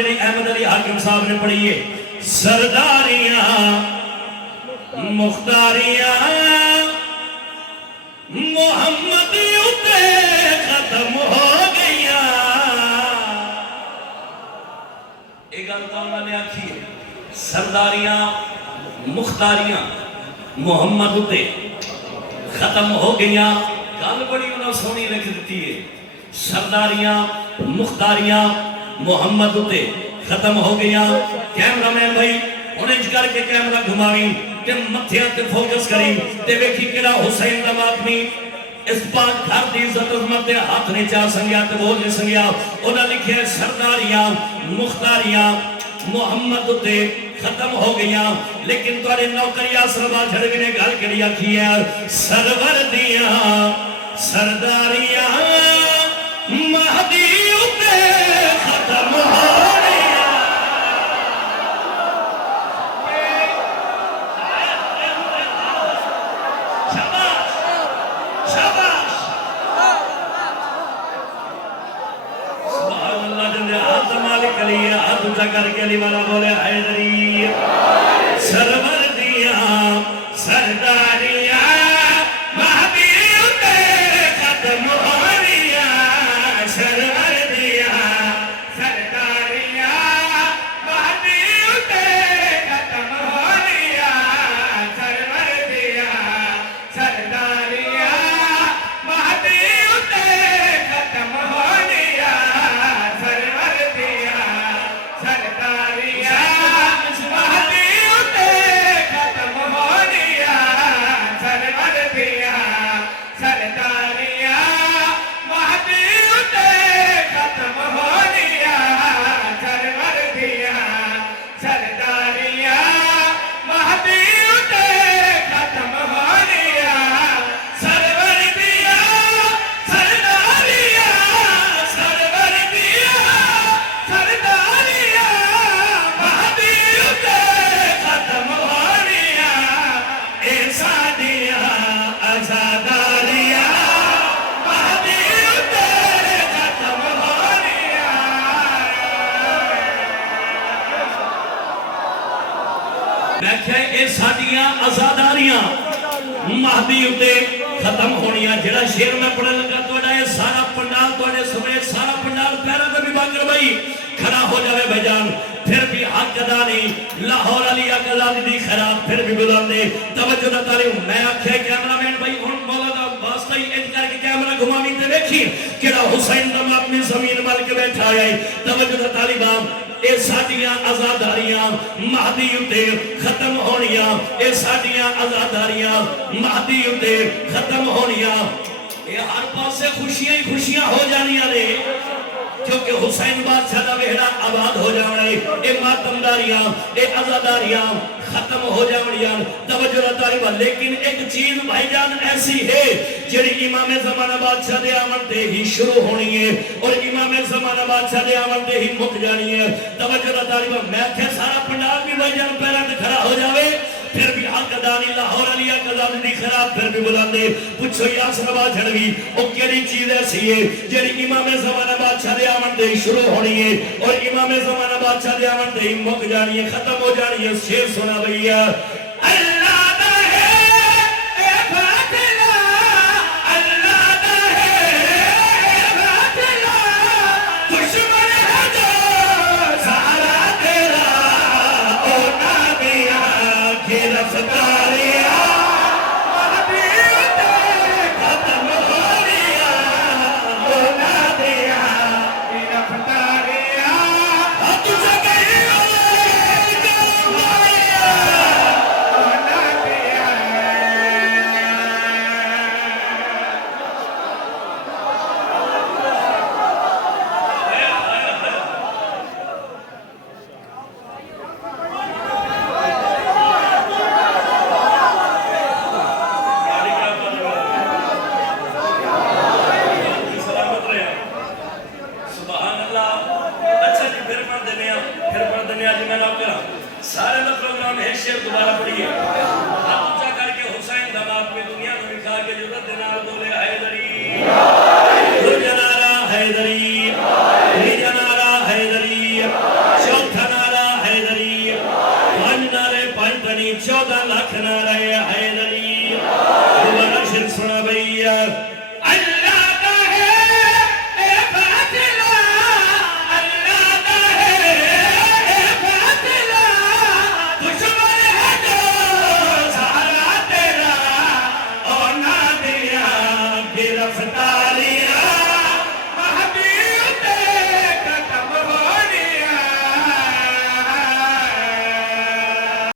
अहमद अली हाकिम साहब ने पढ़ी है, सरदारियां मुख्तारियां मोहम्मद उते खत्म हो गईया। एक गल तो उन्होंने आखी है, सरदारियां मुख्तारियां मोहम्मद उते खत्म हो गईया। गल बड़ी उन्होंने सोहनी लिख दी है, सरदारियां मुख्तारियां मोहम्मद उते खत्म हो गया। कैमरामैन भाई हुण इंज करके कैमरा घुमावी ते मथे ते फोकस करी ते वेखी केड़ा हुसैन दा मातमी इस पाक घर दी इज्जत अजमत दे हाथ ने चा संगिया ते बोल ने संगिया। उन्हां लिखिया सरदारियां मुख्तारियां मोहम्मद उते खत्म हो गईया। लेकिन तुहाडे नौकरिया सरवा झड़वी ने गल करी आखी है, सरवर दियां सरदारियां महदी उते खत्म हो गईया। शाबाश शाबाश सुभान अल्लाह। जिंदे हाथ मालिक अली हाथ ऊंचा करके अली वाला बोले हैदरी। सरवर दियां सरदारियां महदी उते खत्म हो गईया। सरवर दियां सरदारियां महदी उते खत्म हो गईया। सरवर दियां सरदारियां महदी उते खत्म हो गईया। सरवर दियां सरदारियां महदी उते खत्म हो गईया। सरवर दियां सरदारियां महदी उते खत्म हो गईया। सरवर दियां सरदारियां महदी उते खत्म हो गईया। सरवर दियां सरदारियां सरवर दियां सरदारियां महदी उते खत्म हो गईया। ए सादियां आजादारियां महदी उते खत्म हो गईया। मैं क्या ये साडियां आजादारियां महदी उते खत्म होनिया। जेड़ा शेर मैं पढ़न लगा तुहाडा ये सारा पंडाल तुहाडे समेत सारा पंडाल पैरों ते भी बांगर भाई खड़ा हो जावे भाईजान, फिर भी हक अदा नहीं। लाहौर अली अकलादी दी खराब फिर भी बुलंदे तवज्जो दा तारीफ। मैं आख्या कैमरामैन भाई हुण मौला दा वास्ता ही इंज करके कैमरा घुमावी ते देखी केड़ा हुसैन दा अपनी जमीन मल के बैठा है। तवज्जो दा तालिबा ए साडियां आजादारियां महदी उते खत्म होनियां। ए साडियां आजादारियां महदी उते खत्म होनियां। ए हर पासे खुशियां ही खुशियां हो जानियां ने, क्योंकि हुसैन बादशाह का वेहड़ा आबाद हो जाना है। ये मातमदारियां ये आजादारियां खत्म हो जानियां। तवज्जो दा तालिबा। लेकिन एक चीज भाईजान ऐसी है जिहड़ी इमाम ज़माना बादशाह दे आमन ते ही शुरू होनी है और इमाम ज़माना बादशाह दे आमन ते ही मुक जानी है। तवज्जो दा तालिबा। मैं क्या सारा पंडाल भी भाईजान पैरों ते खड़ा हो जावे फिर भी हक अदा नहीं। लाहौर अली अकलादी दी खराब फिर भी बुलंदे पूछो या सरवा झड़वी ओ केड़ी चीज ऐसी है जिहड़ी इमाम ज़माना बादशाह दे आमन ते ही शुरू होनी है और इमाम ज़माना बादशाह दे आमन ते ही मुक जानी है, खत्म हो जानी है। शेर सुना भैया। अल्लाह दा है ए बादला, अल्लाह दा है ए बादला, दुश्मन है जो सहारा तेरा ओ नाबिया की रफ्तारियां महदी उते खत्म हो गईया। ओ नाबिया की रफ्तारियां तुझे गई सारे का प्रोग्राम है। शेर दोबारा पढ़िए हाथ ऊंचा करके हुसैन दमाद में दुनिया में दिखा के जरूरत बोले हैदरी हैदरी।